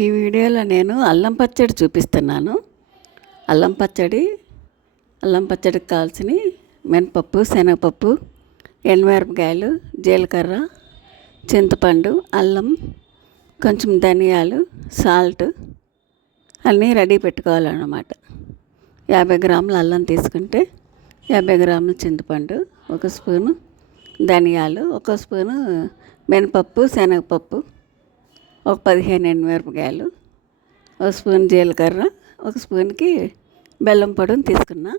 ఈ వీడియోలో నేను అల్లం పచ్చడి చూపిస్తున్నాను. అల్లం పచ్చడికి కావాల్సిన మినపప్పు, శనగపప్పు, ఎండుమిరపకాయలు, జీలకర్ర, చింతపండు, అల్లం, కొంచెం ధనియాలు, సాల్ట్ అన్నీ రెడీ పెట్టుకోవాలన్నమాట. 50 గ్రాముల అల్లం తీసుకుంటే 50 గ్రాముల చింతపండు, 1 స్పూను ధనియాలు, 1 స్పూను మినపప్పు, శనగపప్పు, 15 ఎండుమిరపకాయలు, 1 స్పూన్ జీలకర్ర, 1 స్పూన్కి బెల్లం పొడిని తీసుకున్నా.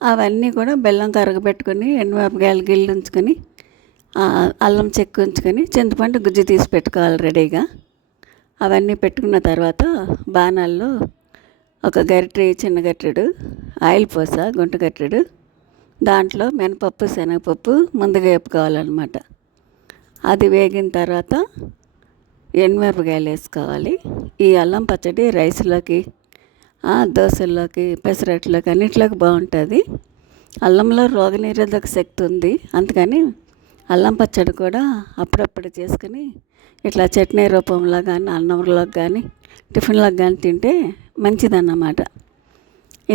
అవన్నీ కూడా బెల్లం కరగబెట్టుకొని, ఎండుమిరపకాయలు గిల్లు ఉంచుకొని, అల్లం చెక్కు ఉంచుకొని, చింతపండు గుజ్జు తీసి పెట్టుకోవాలి రెడీగా. అవన్నీ పెట్టుకున్న తర్వాత బాణాల్లో ఒక గరిటె, చిన్న గరిటెడు ఆయిల్ పోసా, గుంట గరిటెడు. దాంట్లో మినపప్పు, శనగపప్పు ముందుగా వేపుకోవాలన్నమాట. అది వేగిన తర్వాత ఎండుమిరపకాయలు వేసుకోవాలి. ఈ అల్లం పచ్చడి రైస్లోకి, దోశల్లోకి, పెసరట్లోకి అన్నిట్లోకి బాగుంటుంది. అల్లంలో రోగనిరోధక శక్తి ఉంది, అందుకని అల్లం పచ్చడి కూడా అప్పుడప్పుడు చేసుకుని ఇట్లా చట్నీ రూపంలో కానీ, అన్నంలోకి కానీ, టిఫిన్లోకి కానీ తింటే మంచిదన్నమాట.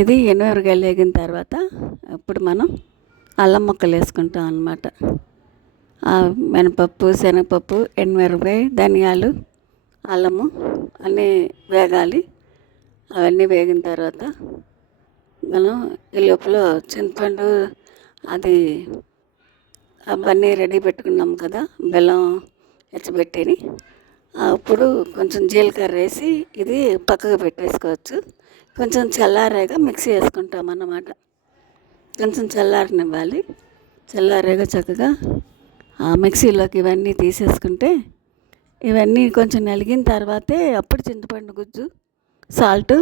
ఇది ఎండుమిరపకాయలు వేగిన తర్వాత ఇప్పుడు మనం అల్లం ముక్కలు వేసుకుంటాం అన్నమాట. మినపప్పు, శనగపప్పు, ఎండుమిరపకాయ, ధనియాలు, అల్లము అన్నీ వేగాలి. అవన్నీ వేగిన తర్వాత మనం ఈ లోపల చింతపండు అది అవన్నీ రెడీ పెట్టుకున్నాం కదా, బెల్లం ఎచ్చబెట్టి, అప్పుడు కొంచెం జీలకర్ర వేసి ఇది పక్కకు పెట్టేసుకోవచ్చు. కొంచెం చల్లారాక మిక్సీ వేసుకుంటాం అన్నమాట. కొంచెం చల్లారనివ్వాలి. చల్లారాక చక్కగా మిక్సీలోకి ఇవన్నీ తీసేసుకుంటే, ఇవన్నీ కొంచెం నలిగిన తర్వాతే అప్పుడు చింతపండు గుజ్జు, సాల్టు,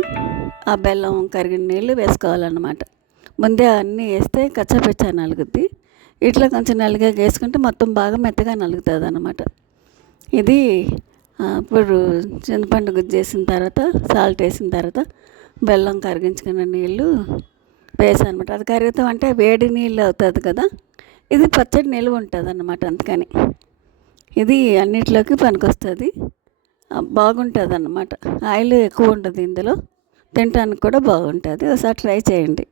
ఆ బెల్లం కరిగిన నీళ్ళు వేసుకోవాలన్నమాట. ముందే అన్నీ వేస్తే కచ్చాపిచ్చా నలుగుద్ది. ఇట్లా కొంచెం నలిగా వేసుకుంటే మొత్తం బాగా మెత్తగా నలుగుతుంది అన్నమాట. ఇది ఇప్పుడు చింతపండు గుజ్జు వేసిన తర్వాత, సాల్ట్ వేసిన తర్వాత బెల్లం కరిగించుకున్న నీళ్ళు వేసాను అనమాట. అది కరుగుతాం అంటే వేడి నీళ్ళు అవుతుంది కదా, ఇది పచ్చడి నిలువ ఉంటుంది అన్నమాట. అందుకని ఇది అన్నిట్లోకి పనికొస్తుంది, బాగుంటుంది అన్నమాట. ఆయిల్ ఎక్కువ ఉండదు ఇందులో, తినడానికి కూడా బాగుంటుంది. ఒకసారి ట్రై చేయండి.